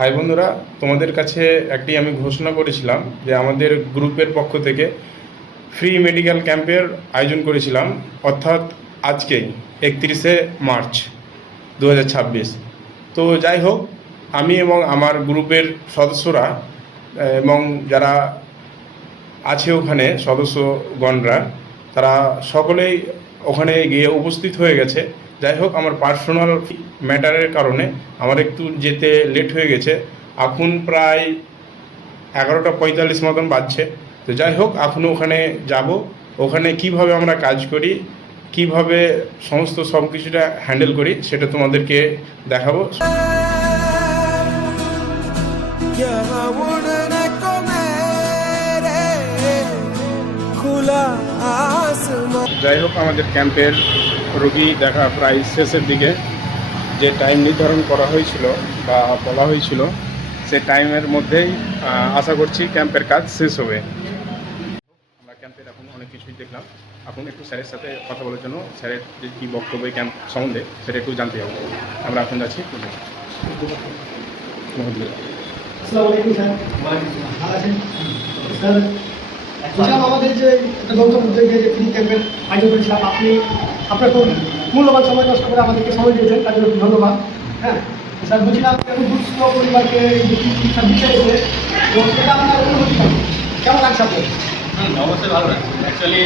High বন্ধুরা, তোমাদের কাছে একটি আমি ঘোষণা করেছিলাম যে আমাদের গ্রুপের পক্ষ থেকে ফ্রি মেডিকেল ক্যাম্পের আয়োজন করেছিলাম, অর্থাৎ আজকেই 31শে মার্চ 2026। তো যাই হোক, আমি এবং আমার গ্রুপের সদস্যরা এবং যারা আছে ওখানে সদস্যগণরা, তারা সকলেই ওখানে গিয়ে উপস্থিত হয়ে গেছে। যাই হোক, আমার পার্সোনাল ম্যাটারের কারণে আমার একটু যেতে লেট হয়ে গেছে। এখন প্রায় 11টা 45 মতন বাজছে। তো যাই হোক, এখনও ওখানে যাব। ওখানে কিভাবে আমরা কাজ করি, কিভাবে সমস্ত সব কিছুটা হ্যান্ডেল করি, সেটা তোমাদেরকে দেখাবো। যাই হোক, আমাদের ক্যাম্পের রোগী দেখা প্রায় শেষের দিকে। যে টাইম নির্ধারণ করা হয়েছিল বা বলা হয়েছিল, সে টাইমের মধ্যেই আশা করছি ক্যাম্পের কাজ শেষ হবে। আমরা ক্যাম্পের এখন অনেক কিছুই দেখলাম। এখন একটু স্যারের সাথে কথা বলার জন্য, স্যারের যে কী বক্তব্য এই ক্যাম্প সম্বন্ধে সেটা একটু জানতে হবে। আমরা এখন যাচ্ছি। আমাদের যে একটা যৌথ উদ্যোগে যে ফ্রি ক্যাম্পের আয়োজন করেছিলাম, আপনার খুব মূল্যবান সময় নষ্ট করে আমাদেরকে সময় দিয়েছেন, তার জন্য ধন্যবাদ। হ্যাঁ স্যার, বলছিলাম এখন দুঃস্থ পরিবারকে যে চিকিৎসা দিতে এসে, তো সেটা আপনার অনুভূতি কেমন লাগছে আপনার? অবশ্যই ভালো লাগছে। অ্যাকচুয়ালি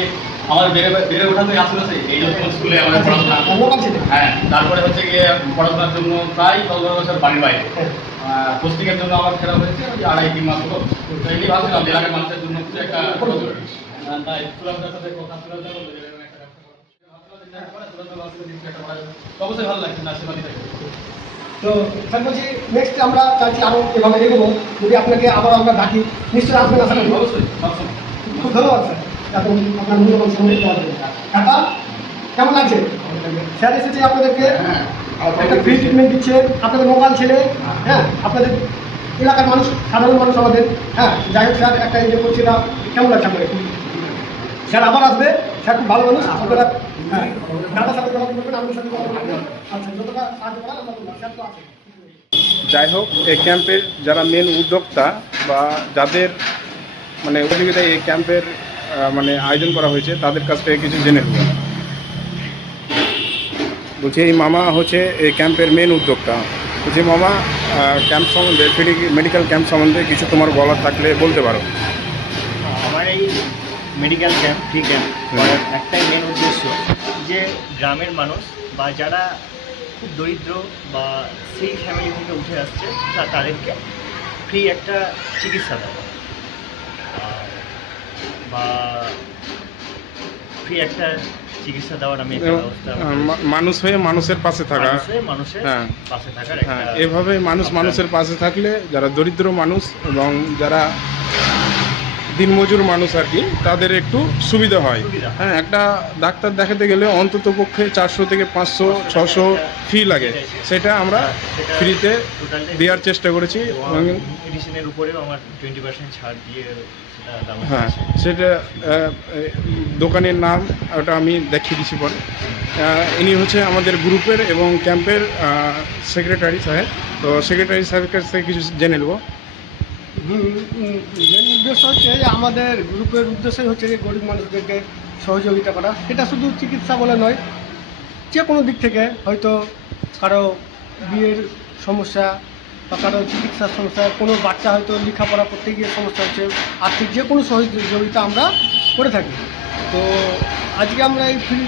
আমাদের বেড়ে ওঠাতে আশেপাশে এই যখন স্কুলে আমাদের পড়াশোনা, হ্যাঁ, তারপরে হচ্ছে গিয়ে পড়াশোনার জন্য প্রায় 10-12 বছর বাড়ির বাইরে, পোস্টিংয়ের জন্য আমার ফেরা হয়েছে ওই 2.5-3 মাস হলো। তো এমনি ভাবছিলাম যে এলাকার মানুষের জন্য কিছু একটা তাই সুরাজদার সাথে কথা অবশ্যই ভালো লাগছে না সেবা দিতে। তো স্যার বলছি, নেক্সট আমরা চাইছি আরও এভাবে এগোবো। যদি আপনাকে আবার আমরা ডাকি, নিশ্চয়ই আসবেন। আশা করি। অবশ্যই খুব ধন্যবাদ স্যার, এখন আপনার মূল্যবান সময় দেওয়ার জন্য। কাকা, কেমন লাগছে? স্যার এসেছে আপনাদেরকে একটা ফ্রি ট্রিটমেন্ট দিচ্ছে, আপনাদের মোবাইল ছেলে, হ্যাঁ, আপনাদের এলাকার মানুষ, সাধারণ মানুষ আমাদের। হ্যাঁ, যাই হোক স্যার, একটা ইয়ে করছি না, কেমন লাগছে আপনাদের? স্যার আবার আসবে, স্যার খুব ভালো মানুষ। আপনারা হ্যাঁ দাদার সাথে কথা বলবেন, আমাদের সাথে কথা বলবেন। আচ্ছা, যতটা সাহায্য করার আমরা করবো, স্যার তো আছে। যাই হোক, এই ক্যাম্পের যারা মেন উদ্যোক্তা বা যাদের মানে সহযোগিতায় এই ক্যাম্পের মানে আয়োজন করা হয়েছে, তাদের কাছ থেকে কিছু জেনে নেব। বলছি, এই মামা হচ্ছে এই ক্যাম্পের মেন উদ্যোক্তা। বলছি মামা, ক্যাম্প সম্বন্ধে, ফ্রি মেডিকেল ক্যাম্প সম্বন্ধে কিছু তোমার বলার থাকলে বলতে পারো। আমার এই মেডিকেল ক্যাম্প, ফ্রি ক্যাম্প করার একটাই মেন উদ্দেশ্য যে গ্রামের মানুষ বা যারা খুব দরিদ্র বা সেই ফ্যামিলি থেকে উঠে আসছে, তাদেরকে ফ্রি একটা চিকিৎসা দেওয়া বা ফ্রি একটা চিকিৎসা দেওয়ার আমি একটা ব্যবস্থা, মানুষ হয়ে মানুষের পাশে থাকা, মানুষের হ্যাঁ পাশে থাকার হ্যাঁ, একটা এভাবে মানুষের পাশে থাকলে যারা দরিদ্র মানুষ এবং যারা দিনমজুর মানুষ আর কি, তাদের একটু সুবিধা হয়। হ্যাঁ, একটা ডাক্তার দেখাতে গেলে অন্তত পক্ষে 400 থেকে 500-600 ফি লাগে, সেটা আমরা ফ্রিতে দেওয়ার চেষ্টা করেছি। মেডিসিনের উপরেও আমার 20% ছাড় দিয়ে হ্যাঁ, সেটা দোকানের নাম ওটা আমি দেখিয়ে দিচ্ছি পরে। ইনি হচ্ছে আমাদের গ্রুপের এবং ক্যাম্পের সেক্রেটারি সাহেব। তো সেক্রেটারি সাহেবের কাছ থেকে কিছু জেনে নেব। মেন উদ্দেশ্য হচ্ছে যে আমাদের গ্রুপের উদ্দেশ্যই হচ্ছে যে গরিব মানুষদেরকে সহযোগিতা করা। এটা শুধু চিকিৎসা বলে নয়, যে কোনো দিক থেকে, হয়তো কারো বিয়ের সমস্যা বা কারো চিকিৎসার সমস্যা, কোনো বাচ্চা হয়তো লেখাপড়া করতে গিয়ে সমস্যা হচ্ছে, আর্থিক যে কোনো সহযোগিতা আমরা করে থাকি। তো আজকে আমরা এই ফ্রি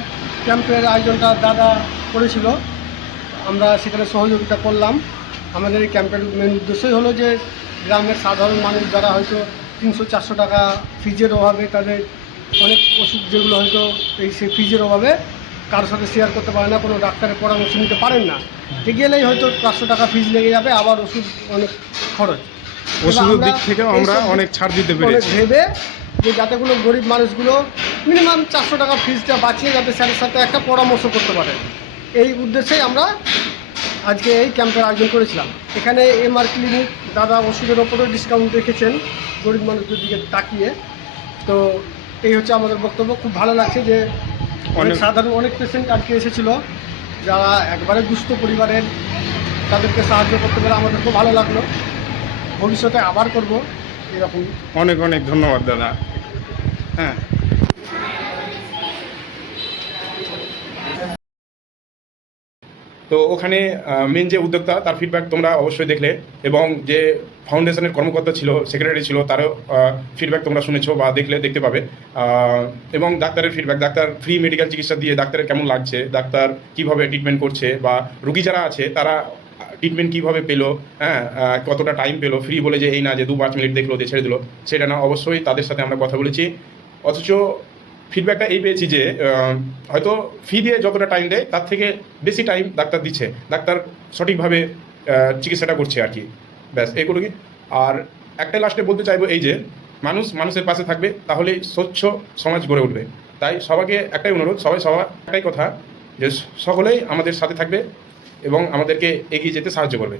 ক্যাম্পের আয়োজনটা দাদা করেছিল, আমরা সেখানে সহযোগিতা করলাম। আমাদের এই ক্যাম্পের মেন উদ্দেশ্যই হলো যে গ্রামের সাধারণ মানুষ যারা হয়তো 300-400 টাকা ফিজের অভাবে, তাদের অনেক ওষুধ যেগুলো হয়তো সেই ফিজের অভাবে কারোর সাথে শেয়ার করতে পারে না, কোনো ডাক্তারের পরামর্শ নিতে পারেন না, গেলেই হয়তো 500 টাকা ফিজ লেগে যাবে, আবার ওষুধ অনেক খরচ। ওষুধের দিক থেকেও আমরা অনেক ছাড় দিতে পেরেছি, ভেবে যে যাতে কোনো গরিব মানুষগুলো মিনিমাম 400 টাকা ফিজটা বাঁচিয়ে যাতে স্যারের সাথে একটা পরামর্শ করতে পারে, এই উদ্দেশ্যেই আমরা আজকে এই ক্যাম্পের আয়োজন করেছিলাম। এখানে এমআর ক্লিনিক দাদা ওষুধের ওপরেও ডিসকাউন্ট রেখেছেন গরিব মানুষদের দিকে তাকিয়ে। তো এই হচ্ছে আমাদের বক্তব্য। খুব ভালো লাগছে যে অনেক পেশেন্ট আজকে এসেছিলো যারা একবারে দুস্থ পরিবারের, তাদেরকে সাহায্য করতে পেরে আমাদের খুব ভালো লাগলো। ভবিষ্যতে আবার করব এরকম। অনেক অনেক ধন্যবাদ দাদা। হ্যাঁ, তো ওখানে মেন যে উদ্যোক্তা তার ফিডব্যাক তোমরা অবশ্যই দেখলে, এবং যে ফাউন্ডেশনের কর্মকর্তা ছিল, সেক্রেটারি ছিল, তারও ফিডব্যাক তোমরা শুনেছো বা দেখতে পাবে। এবং ডাক্তারের ফিডব্যাক, ডাক্তার ফ্রি মেডিকেল চিকিৎসা দিয়ে ডাক্তারের কেমন লাগছে, ডাক্তার কিভাবে ট্রিটমেন্ট করছে, বা রুগী যারা আছে তারা ট্রিটমেন্ট কীভাবে পেলো, হ্যাঁ, কতটা টাইম পেলো, ফ্রি বলে যে এই না যে 2-5 মিনিট দেখলো দিয়ে ছেড়ে দিলো, সেটা না। অবশ্যই তাদের সাথে আমরা কথা বলেছি, অথচ ফিডব্যাকটা এই পেয়েছি যে হয়তো ফি দিয়ে যতটা টাইম দেয় তার থেকে বেশি টাইম ডাক্তার দিচ্ছে, ডাক্তার সঠিকভাবে চিকিৎসাটা করছে আর কি। ব্যাস এইগুলো কি। আর একটাই লাস্টে বলতে চাইবো এই যে মানুষের পাশে থাকবে, তাহলেই স্বচ্ছ সমাজ গড়ে উঠবে। তাই সবাইকে একটাই অনুরোধ, সবার একটাই কথা, যে সকলেই আমাদের সাথে থাকবে এবং আমাদেরকে এগিয়ে যেতে সাহায্য করবে।